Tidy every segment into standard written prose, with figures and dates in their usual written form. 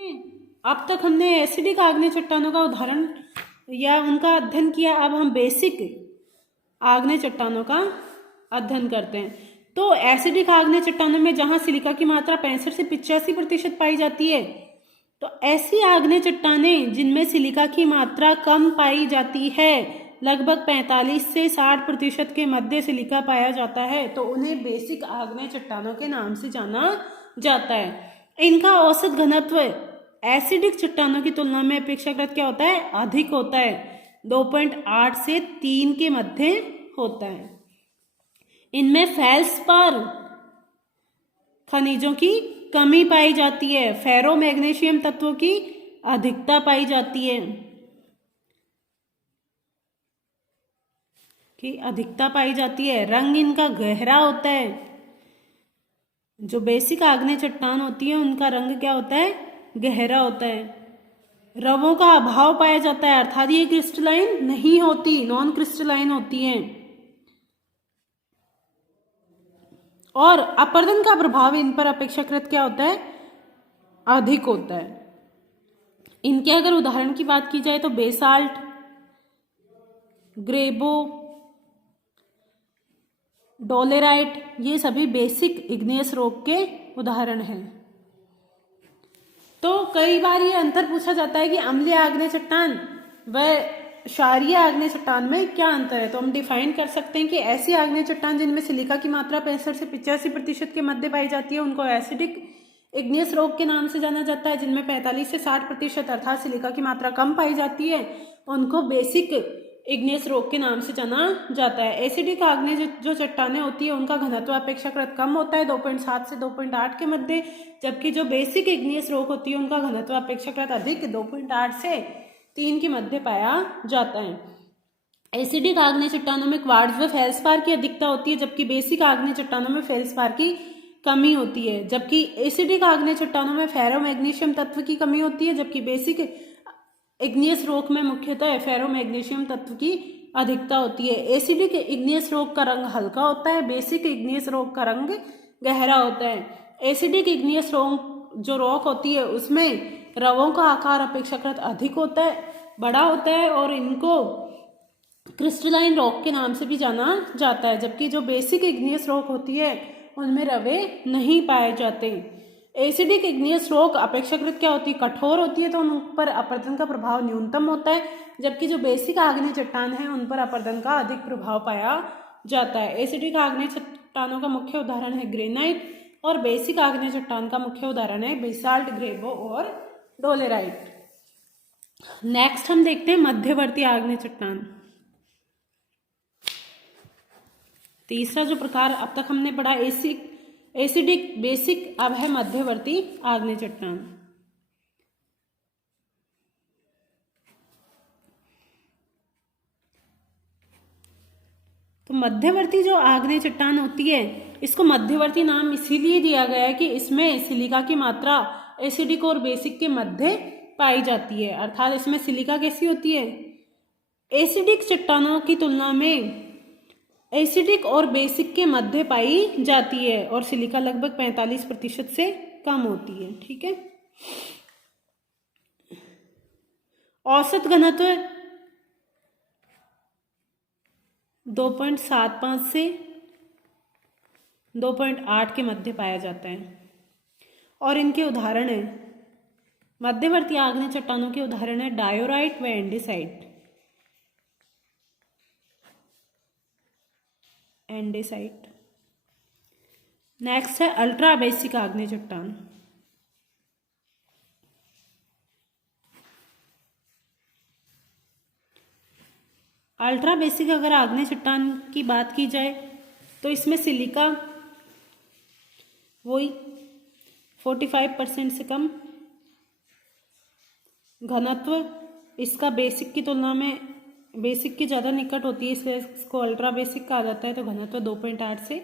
अब तक हमने एसिडिक आग्नेय चट्टानों का उदाहरण या उनका अध्ययन किया। अब हम बेसिक आग्नेय चट्टानों का अध्ययन करते हैं। तो एसिडिक आग्नेय चट्टानों में जहां सिलिका की मात्रा 65 से 85% पाई जाती है, तो ऐसी आग्नेय चट्टानें जिनमें सिलिका की मात्रा कम पाई जाती है, लगभग 45 से 60% के मध्य सिलिका पाया जाता है, तो उन्हें बेसिक आग्नेय चट्टानों के नाम से जाना जाता है। इनका औसत घनत्व एसिडिक चट्टानों की तुलना में अपेक्षाकृत क्या होता है? अधिक होता है। 2.8 से 3 के मध्य होता है। इनमें फेल्सपार खनिजों की कमी पाई जाती है। फेरो मैग्नीशियम तत्वों की अधिकता पाई जाती है रंग इनका गहरा होता है। जो बेसिक आग्नेय चट्टान होती है उनका रंग क्या होता है? गहरा होता है। रवों का अभाव पाया जाता है, अर्थात ये क्रिस्टलाइन नहीं होती, नॉन क्रिस्टलाइन होती हैं। और अपरदन का प्रभाव इन पर अपेक्षाकृत क्या होता है? अधिक होता है। इनके अगर उदाहरण की बात की जाए तो बेसाल्ट, ग्रेबो, डोलेराइट, ये सभी बेसिक इग्नियस रॉक के उदाहरण हैं। तो कई बार ये अंतर पूछा जाता है कि अम्लीय आग्नेय चट्टान व क्षारीय आग्नेय चट्टान में क्या अंतर है। तो हम डिफाइन कर सकते हैं कि ऐसी आग्नेय चट्टान जिनमें सिलिका की मात्रा 65 से 85% के मध्य पाई जाती है, उनको एसिडिक इग्नियस रॉक के नाम से जाना जाता है। जिनमें 45 से 60% अर्थात सिलिका की मात्रा कम पाई जाती है, उनको बेसिक इग्नियस रॉक के नाम से जाना जाता है। एसिडिक आग्नेय जो चट्टानें होती है उनका घनत्व अपेक्षाकृत कम होता है, 2.7 से 2.8 के मध्य, जबकि जो बेसिक इग्नियस रॉक होती है उनका घनत्व अपेक्षाकृत अधिक 2.8 से 3 के मध्य पाया जाता है। एसिडिक आग्नेय चट्टानों में क्वार्ट्ज व फेल्सपार की अधिकता होती है, जबकि बेसिक आग्नेय चट्टानों में फेल्सपार की कमी होती है। जबकि एसिडिक आग्नेय चट्टानों में फेरो मैग्नीशियम तत्व की कमी होती है, जबकि बेसिक इग्नियस रॉक में मुख्यतः फेरो मैग्नीशियम तत्व की अधिकता होती है। एसिडिक इग्नियस रॉक का रंग हल्का होता है, बेसिक इग्नियस रॉक का रंग गहरा होता है। एसिडिक इग्नियस रॉक जो रॉक होती है उसमें रवों का आकार अपेक्षाकृत अधिक होता है, बड़ा होता है, और इनको क्रिस्टलाइन रॉक के नाम से भी जाना जाता है। जबकि जो बेसिक इग्नियस रॉक होती है उनमें रवे नहीं पाए जाते। एसिडिक इग्नियस रॉक अपेक्षाकृत क्या होती है? कठोर होती है, तो उन पर अपरदन का प्रभाव न्यूनतम होता है, जबकि जो बेसिक आग्नेय चट्टान है उन पर अपरदन का अधिक प्रभाव पाया जाता है। एसिडिक आग्नेय चट्टानों का मुख्य उदाहरण है ग्रेनाइट, और बेसिक आग्नेय चट्टान का मुख्य उदाहरण है बेसाल्ट, ग्रेबो और डोलेराइट। नेक्स्ट हम देखते हैं मध्यवर्ती आग्नेय चट्टान। तीसरा जो प्रकार अब तक हमने पढ़ा एसिडिक, बेसिक, अब है मध्यवर्ती आग्नेय चट्टान। तो मध्यवर्ती जो आग्नेय चट्टान होती है इसको मध्यवर्ती नाम इसीलिए दिया गया है कि इसमें सिलिका की मात्रा एसिडिक और बेसिक के मध्य पाई जाती है। अर्थात इसमें सिलिका कैसी होती है? एसिडिक चट्टानों की तुलना में एसिडिक और बेसिक के मध्य पाई जाती है, और सिलिका लगभग 45% से कम होती है। ठीक है। औसत घनत्व 2.75 से 2.8 के मध्य पाया जाता है। और इनके उदाहरण है, मध्यवर्ती आग्नेय चट्टानों के उदाहरण है डायोराइट व एंडेसाइट। नेक्स्ट है अल्ट्रा बेसिक आग्नेय चट्टान। अल्ट्रा बेसिक अगर आग्नेय चट्टान की बात की जाए तो इसमें सिलिका वही 45% से कम, घनत्व इसका बेसिक की तुलना में बेसिक की ज़्यादा निकट होती है, इसलिए इसको अल्ट्रा बेसिक कहा जाता है। तो घनत्व 2.8 से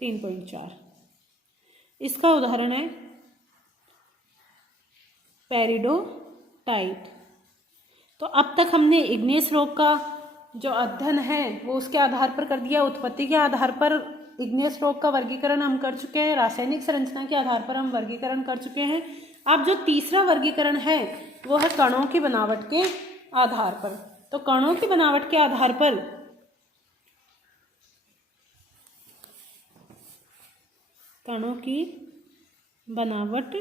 3.4। इसका उदाहरण है पेरिडोटाइट। तो अब तक हमने इग्नियस रॉक का जो अध्ययन है वो उसके आधार पर कर दिया। उत्पत्ति के आधार पर इग्नियस रॉक का वर्गीकरण हम कर चुके हैं, रासायनिक संरचना के आधार पर हम वर्गीकरण कर चुके हैं। अब जो तीसरा वर्गीकरण है वो है कणों की बनावट के आधार पर। तो कणों की बनावट के आधार पर कणों की बनावट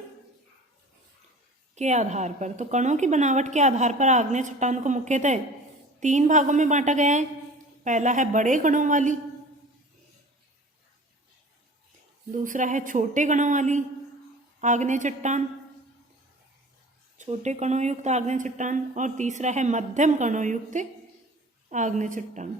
के आधार पर तो कणों की बनावट के आधार पर आग्नेय चट्टान को मुख्यतः 3 भागों में बांटा गया है। पहला है बड़े कणों वाली, दूसरा है छोटे कणों वाली आग्नेय चट्टान, छोटे कणों युक्त आग्नेय चट्टान, और तीसरा है मध्यम कणों युक्त आग्नेय चट्टान।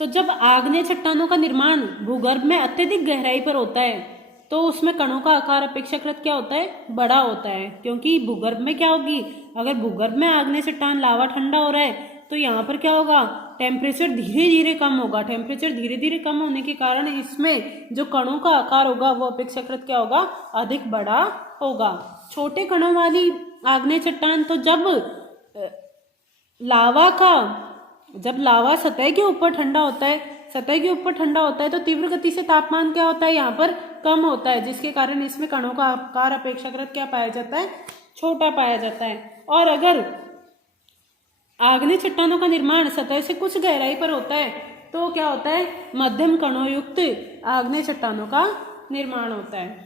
तो जब आग्नेय चट्टानों का निर्माण भूगर्भ में अत्यधिक गहराई पर होता है तो उसमें कणों का आकार अपेक्षाकृत क्या होता है, बड़ा होता है। क्योंकि भूगर्भ में क्या होगी, अगर भूगर्भ में आग्नेय चट्टान लावा ठंडा हो रहा है तो यहाँ पर क्या होगा, टेम्परेचर धीरे धीरे कम होगा। टेम्परेचर धीरे धीरे कम होने के कारण इसमें जो कणों का आकार होगा वो अपेक्षाकृत क्या होगा, अधिक बड़ा होगा। छोटे कणों वाली आग्नेय चट्टान तो जब लावा सतह के ऊपर ठंडा होता है, सतह के ऊपर ठंडा होता है तो तीव्र गति से तापमान क्या होता है, यहाँ पर कम होता है, जिसके कारण इसमें कणों का आकार अपेक्षाकृत क्या पाया जाता है, छोटा पाया जाता है। और अगर आग्नेय चट्टानों का निर्माण सतह से कुछ गहराई पर होता है तो क्या होता है, मध्यम कणों युक्त आग्नेय चट्टानों का निर्माण होता है।